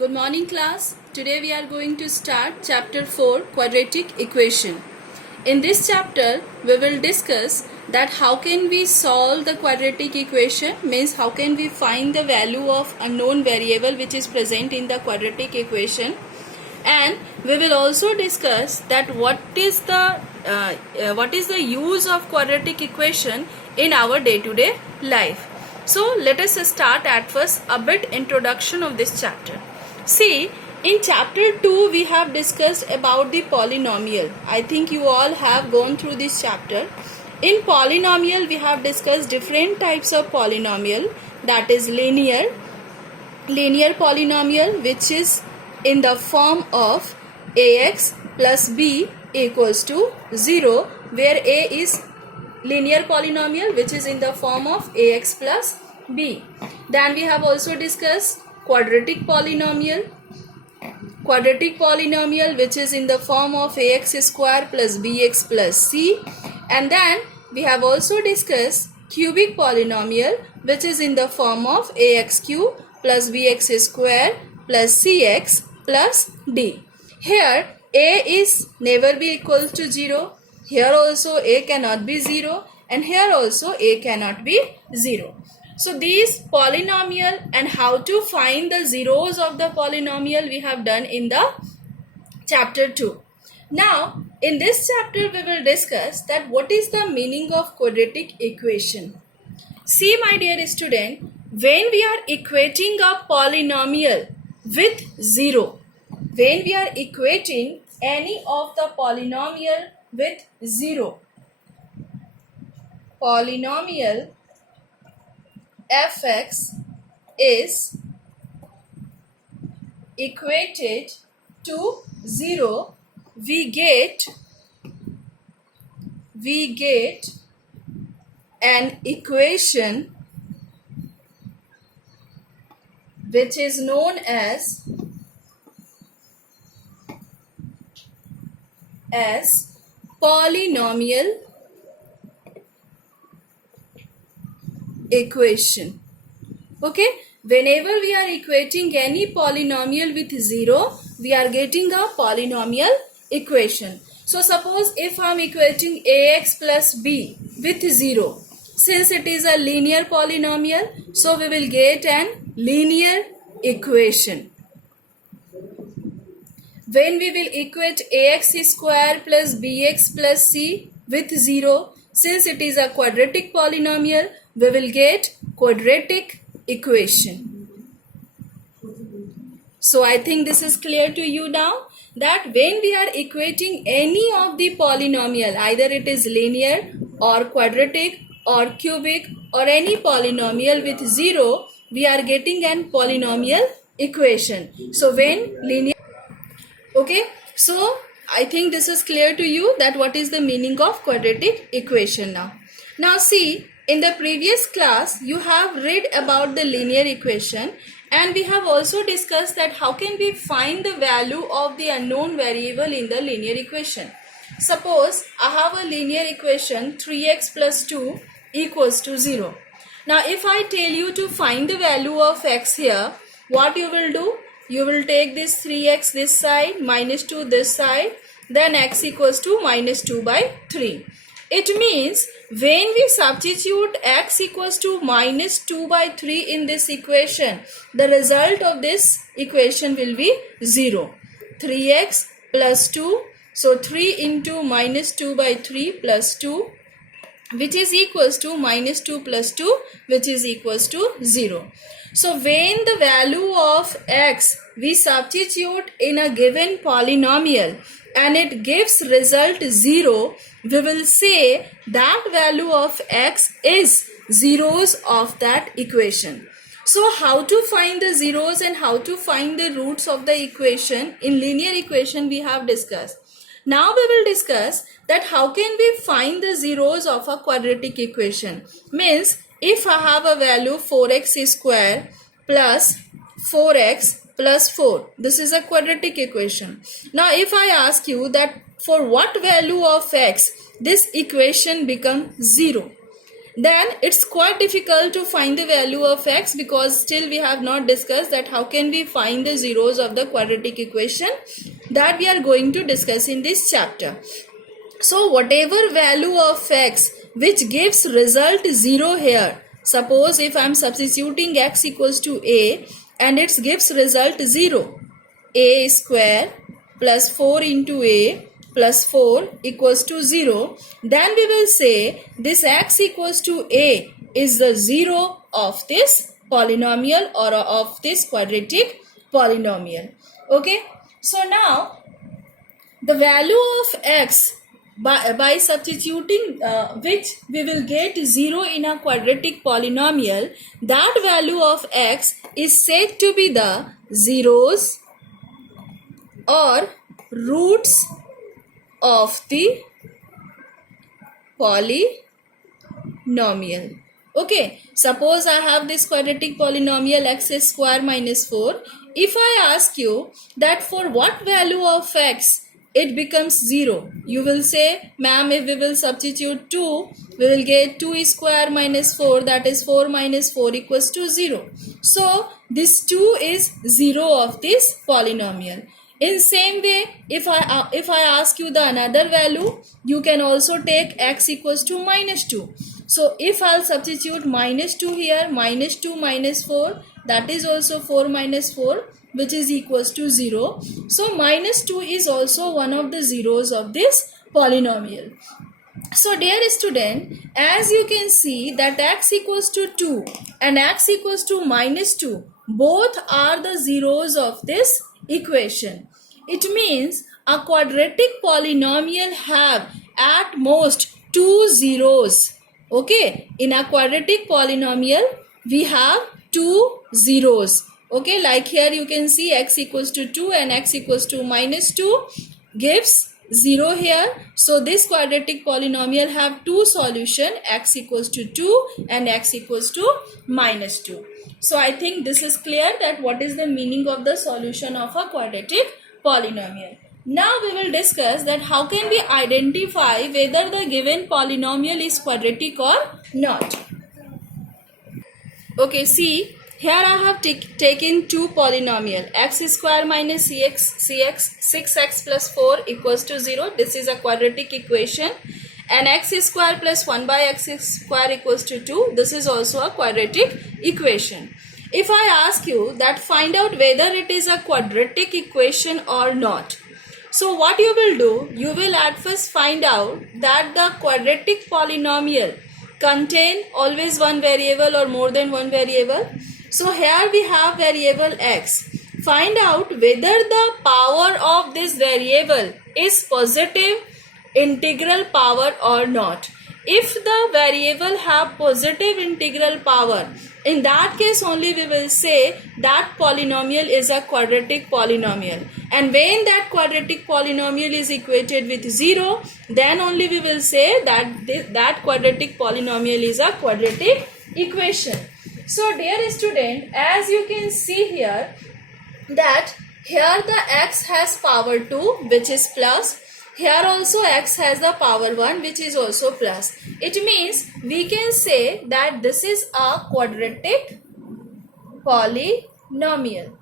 Good morning class. Today we are going to start chapter 4 quadratic equation. In this chapter we will discuss that how can we solve the quadratic equation, means how can we find the value of unknown variable which is present in the quadratic equation, and we will also discuss that what is the use of quadratic equation in our day-to-day life. So let us start at first a bit introduction of this chapter. See, in chapter 2 we have discussed about the polynomial. I think you all have gone through this chapter. In polynomial we have discussed different types of polynomial, that is linear polynomial, which is in the form of ax plus b equals to 0, where a is linear polynomial which is in the form of ax plus b. Then we have also discussed quadratic polynomial which is in the form of ax square plus bx plus c. And then we have also discussed cubic polynomial which is in the form of ax cube plus bx square plus cx plus d. Here a is never be equal to 0. Here also a cannot be 0, and here also a cannot be 0. So these polynomial and how to find the zeros of the polynomial we have done in the chapter 2. Now in this chapter we will discuss that what is the meaning of quadratic equation. See my dear student, when we are equating a polynomial with 0, when we are equating any of the polynomial with 0, polynomial fx is equated to 0, we get an equation which is known as polynomial equation. Okay, whenever we are equating any polynomial with 0, we are getting a polynomial equation. So suppose if I am equating ax plus b with 0, since it is a linear polynomial, so we will get an linear equation. When we will equate ax square plus bx plus c with 0, since it is a quadratic polynomial, we will get quadratic equation. So I think this is clear to you now, that when we are equating any of the polynomial, either it is linear or quadratic or cubic or any polynomial with 0, we are getting an polynomial equation. So when linear, okay, so I think this is clear to you that what is the meaning of quadratic equation now. Now see, in the previous class you have read about the linear equation, and we have also discussed that how can we find the value of the unknown variable in the linear equation. Suppose I have a linear equation 3x plus 2 equals to 0. Now if I tell you to find the value of x here, what you will do? You will take this 3x this side, minus 2 this side, then x equals to minus 2 by 3. It means when we substitute x equals to minus 2 by 3 in this equation, the result of this equation will be 0. 3x plus 2, so 3 into minus 2 by 3 plus 2, which is equals to minus 2 plus 2, which is equals to 0. So when the value of x we substitute in a given polynomial and it gives result 0, we will say that value of x is zeros of that equation. So how to find the zeros and how to find the roots of the equation in linear equation we have discussed. Now we will discuss that how can we find the zeros of a quadratic equation. Means if I have a value 4x square plus 4x plus 4, this is a quadratic equation. Now if I ask you that for what value of x this equation becomes 0, then it's quite difficult to find the value of x, because still we have not discussed that how can we find the zeros of the quadratic equation. That we are going to discuss in this chapter. So whatever value of x which gives result 0 here, suppose if I am substituting x equals to a and it gives result 0, a square plus 4 into a plus 4 equals to 0, then we will say this x equals to a is the 0 of this polynomial or of this quadratic polynomial. Okay, so now the value of x by substituting which we will get 0 in a quadratic polynomial, that value of x is said to be the zeros or roots of the polynomial. Okay, suppose I have this quadratic polynomial x square minus 4. If I ask you that for what value of x it becomes 0, you will say, ma'am, if we will substitute 2, we will get 2 square minus 4, that is 4 minus 4 equals to 0. So this 2 is 0 of this polynomial. In same way, if I ask you the another value, you can also take x equals to minus 2. So if I'll substitute minus 2 here, minus 2 minus 4, that is also 4 minus 4, which is equals to 0. So minus 2 is also one of the zeros of this polynomial. So dear student, as you can see that x equals to 2 and x equals to minus 2, both are the zeros of this equation. It means a quadratic polynomial have at most 2 zeros. Okay, in a quadratic polynomial we have 2 zeros. Okay, like here you can see x equals to 2 and x equals to minus 2 gives 0 here. So this quadratic polynomial have two solution, x equals to 2 and x equals to minus 2. So I think this is clear that what is the meaning of the solution of a quadratic polynomial. Now we will discuss that how can we identify whether the given polynomial is quadratic or not. Okay, see, here I have taken two polynomial, x square minus cx 6x plus 4 equals to 0. This is a quadratic equation. And x square plus 1 by x square equals to 2. This is also a quadratic equation. If I ask you that find out whether it is a quadratic equation or not. So what you will do, you will at first find out that the quadratic polynomial contain always one variable or more than one variable. So here we have variable x. Find out whether the power of this variable is positive integral power or not. If the variable have positive integral power, in that case only we will say that polynomial is a quadratic polynomial. And when that quadratic polynomial is equated with 0, then only we will say that that quadratic polynomial is a quadratic equation. So dear student, as you can see here, that here the x has power 2 which is plus. Here also x has the power 1 which is also plus. It means we can say that this is a quadratic polynomial.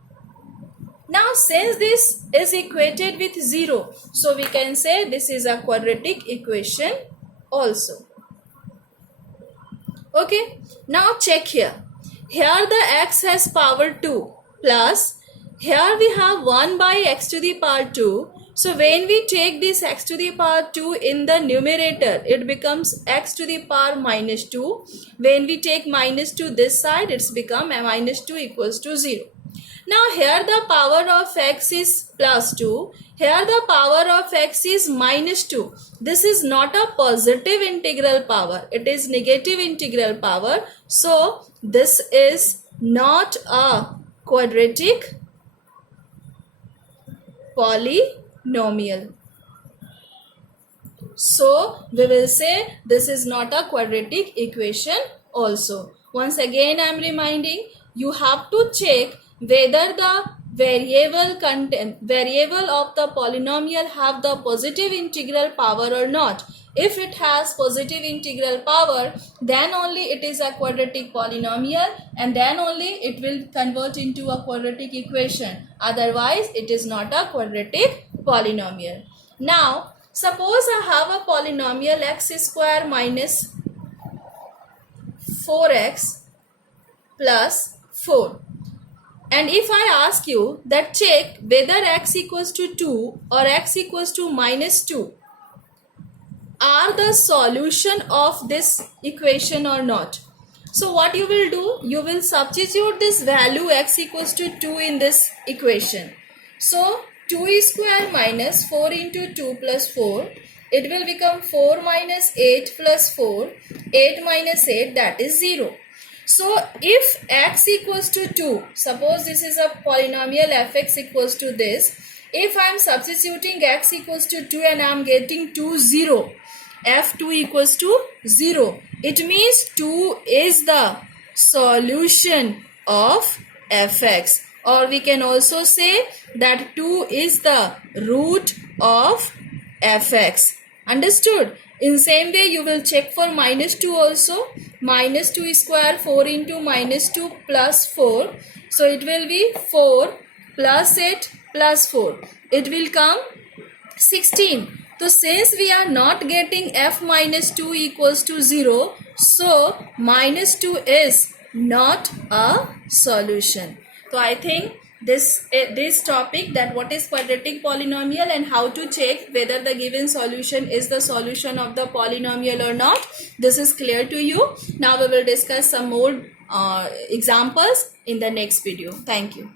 Now since this is equated with 0, so we can say this is a quadratic equation also. Okay, now check here. Here the x has power 2 plus here we have 1 by x to the power 2. So when we take this x to the power 2 in the numerator, it becomes x to the power minus 2. When we take minus 2 this side, it's become a minus 2 equals to 0. Now here the power of x is plus 2. Here the power of x is minus 2. This is not a positive integral power. It is negative integral power. So this is not a quadratic polynomial. So we will say this is not a quadratic equation also. Once again I am reminding, you have to check whether the variable of the polynomial have the positive integral power or not. if it has positive integral power, then only it is a quadratic polynomial, and then only it will convert into a quadratic equation. Otherwise, it is not a quadratic polynomial. Now, suppose I have a polynomial x square minus 4x plus 4. And if I ask you that check whether x equals to 2 or x equals to minus 2 are the solution of this equation or not. So what you will do, you will substitute this value x equals to 2 in this equation. So 2 square minus 4 into 2 plus 4, it will become 4 minus 8 plus 4, 8 minus 8, that is 0. So if x equals to 2, suppose this is a polynomial fx equals to this, if I am substituting x equals to 2 and I am getting 2, 0, f2 equals to 0, it means 2 is the solution of fx, or we can also say that 2 is the root of fx. Understood? In same way, you will check for minus 2 also. Minus 2 square, 4 into minus 2 plus 4. So it will be 4 plus 8 plus 4. It will come 16. So since we are not getting f minus 2 equals to 0, so minus 2 is not a solution. So I think this topic, that what is quadratic polynomial and how to check whether the given solution is the solution of the polynomial or not, this is clear to you. Now we will discuss some more examples in the next video. Thank you.